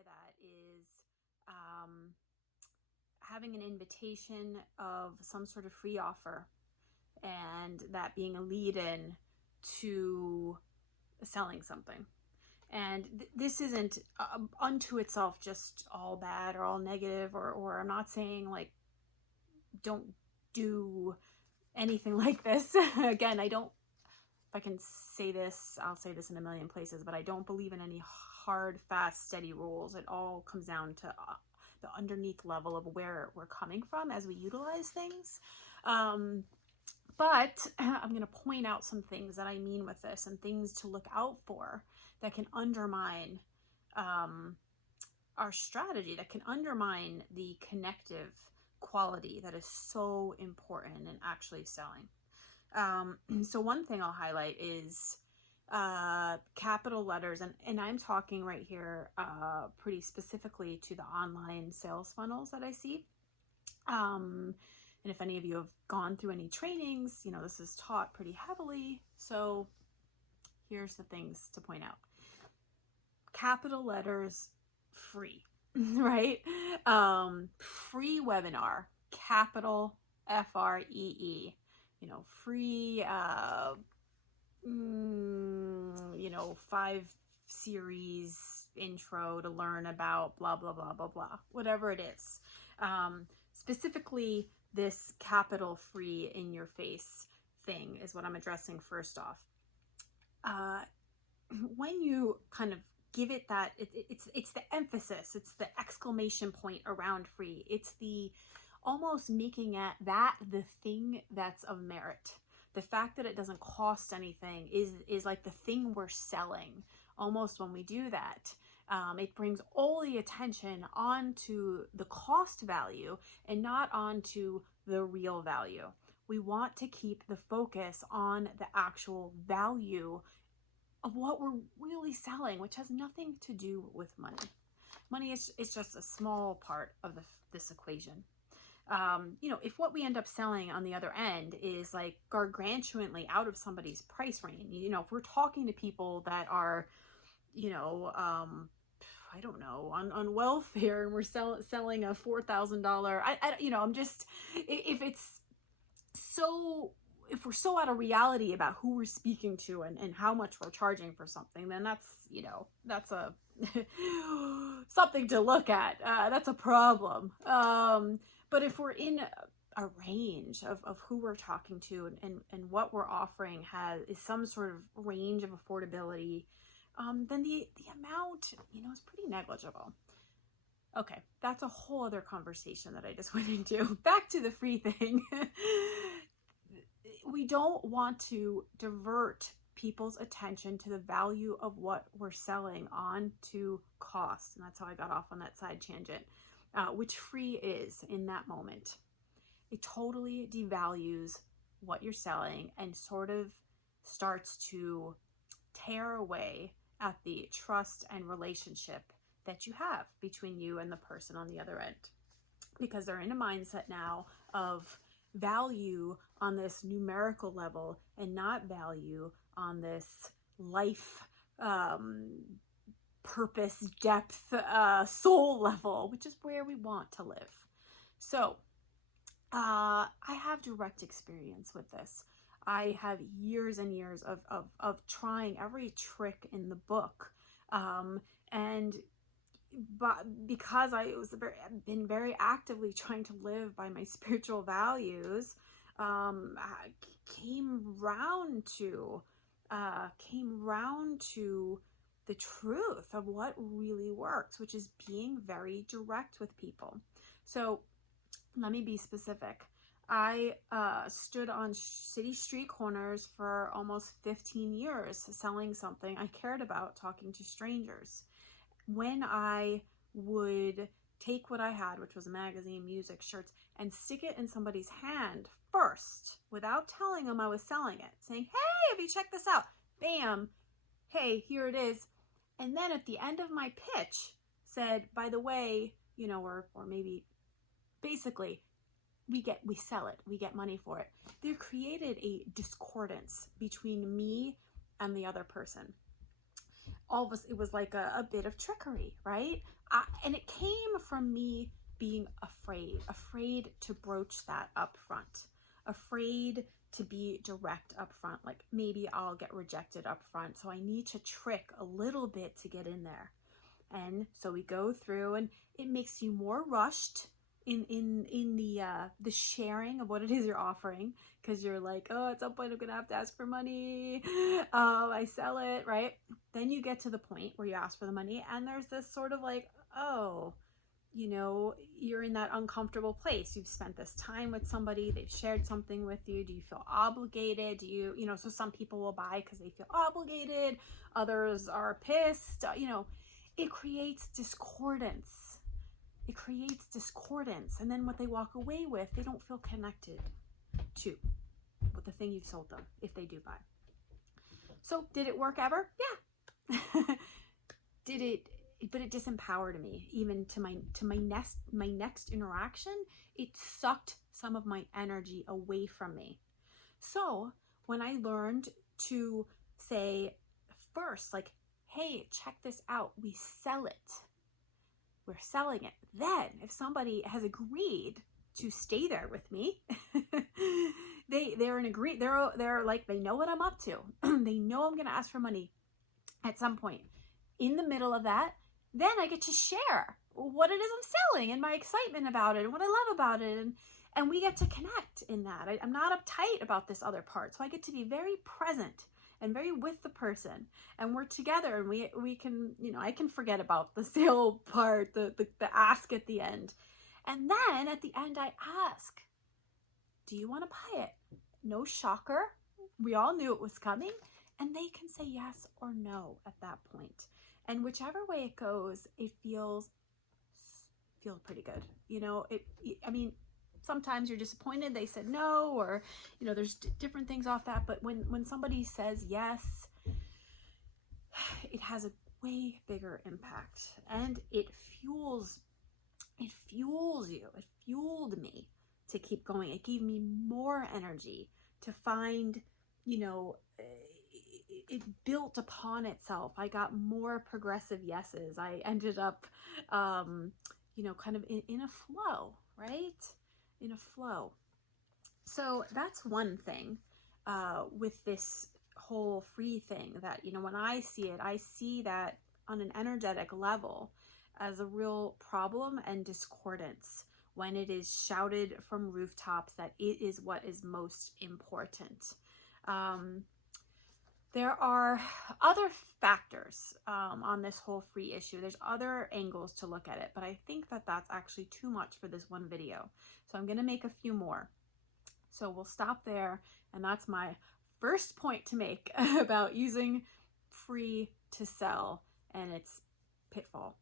by that is having an invitation of some sort of free offer, and that being a lead-in to selling something. And this isn't unto itself just all bad or all negative, or I'm not saying like don't do anything like this. Again, I don't, if I can say this, I'll say this in a million places, but I don't believe in any hard, fast, steady rules. It all comes down to the underneath level of where we're coming from as we utilize things. But I'm going to point out some things that I mean with this and things to look out for that can undermine our strategy, that can undermine the connective quality that is so important in actually selling. So one thing I'll highlight is capital letters, and I'm talking right here pretty specifically to the online sales funnels that I see. And if any of you have gone through any trainings, you know, this is taught pretty heavily. So here's the things to point out. Capital letters, free, right? Free webinar, capital FREE, you know, free, you know, 5 series intro to learn about blah, blah, blah, blah, blah, whatever it is. Specifically, this capital free in your face thing is what I'm addressing first off. When you kind of give it that, it's the emphasis, it's the exclamation point around free. It's the almost making it that the thing that's of merit. The fact that it doesn't cost anything is like the thing we're selling. Almost when we do that, it brings all the attention onto the cost value and not onto the real value. We want to keep the focus on the actual value of what we're really selling, which has nothing to do with money. Money is just a small part of this equation. You know, if what we end up selling on the other end is like gargantuanly out of somebody's price range, you know, if we're talking to people that are, you know, I don't know, on welfare, and we're selling a $4,000, you know, I'm just, if it's so, if we're so out of reality about who we're speaking to and how much we're charging for something, then that's, you know, that's a something to look at. That's a problem. But if we're in a range of who we're talking to and what we're offering is some sort of range of affordability, then the amount, you know, is pretty negligible. Okay, that's a whole other conversation that I just went into. Back to the free thing. We don't want to divert people's attention to the value of what we're selling on to cost. And that's how I got off on that side tangent, which free is in that moment. It totally devalues what you're selling and sort of starts to tear away at the trust and relationship that you have between you and the person on the other end, because they're in a mindset now of value on this numerical level and not value on this life, purpose, depth, soul level, which is where we want to live. So I have direct experience with this. I have years and years of trying every trick in the book, but because been very actively trying to live by my spiritual values, I came round to the truth of what really works, which is being very direct with people. So let me be specific. I stood on city street corners for almost 15 years selling something I cared about, talking to strangers. When I would take what I had, which was a magazine, music, shirts, and stick it in somebody's hand first, without telling them I was selling it, saying, hey, have you checked this out? Bam, hey, here it is. And then at the end of my pitch said, by the way, you know, or maybe basically, we sell it, we get money for it. There created a discordance between me and the other person. All of us, it was like a bit of trickery, right? And it came from me being afraid to broach that up front, afraid to be direct up front. Like maybe I'll get rejected up front, so I need to trick a little bit to get in there. And so we go through, and it makes you more rushed in the sharing of what it is you're offering, because you're like, oh, at some point I'm gonna have to ask for money. I sell it, right? Then you get to the point where you ask for the money, and there's this sort of like, oh, you know, you're in that uncomfortable place. You've spent this time with somebody, they've shared something with you. Do you feel obligated? Do you, you know, so some people will buy because they feel obligated, others are pissed, you know, it creates discordance. It creates discordance. And then what they walk away with, they don't feel connected to with the thing you've sold them, if they do buy. So did it work ever? Yeah. Did it, but it disempowered me. Even to my next interaction, it sucked some of my energy away from me. So when I learned to say first, like, hey, check this out, we sell it, we're selling it. Then if somebody has agreed to stay there with me, they're like, they know what I'm up to. They know I'm gonna ask for money at some point. In the middle of that, then I get to share what it is I'm selling and my excitement about it and what I love about it, and we get to connect in that. I'm not uptight about this other part, so I get to be very present and very with the person, and we're together, and we can, you know, I can forget about the sale part, the ask at the end. And then at the end I ask, do you want to buy it? No shocker, we all knew it was coming, and they can say yes or no at that point. And whichever way it goes, it feels pretty good. You know, I mean, sometimes you're disappointed they said no, or, you know, there's different things off that. But when somebody says yes, it has a way bigger impact, and it fuels you. It fueled me to keep going. It gave me more energy to find, you know, it built upon itself. I got more progressive yeses. I ended up, you know, kind of in a flow, right? In a flow. So that's one thing with this whole free thing, that, you know, when I see that on an energetic level as a real problem and discordance when it is shouted from rooftops that it is what is most important. There are other factors on this whole free issue. There's other angles to look at it, but I think that that's actually too much for this one video. So I'm going to make a few more. So we'll stop there, and that's my first point to make about using free to sell and its pitfall.